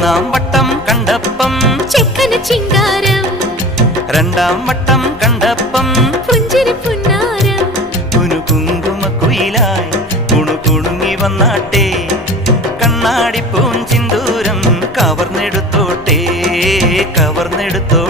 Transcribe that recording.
ഒന്നാം വട്ടം കണ്ടപ്പം ചെക്കന് ചിങ്കാരം, രണ്ടാം വട്ടം കണ്ടപ്പം പുഞ്ചിരി പുന്നാരം. കുനുകുങ്കുമക്കുയിലായി കുണുകുണുങ്ങി വന്നാട്ടെ, കണ്ണാടി പൂഞ്ചിന്തൂരം കവർന്നെടുത്തോട്ടെ കവർന്നെടുത്തോട്ടെ.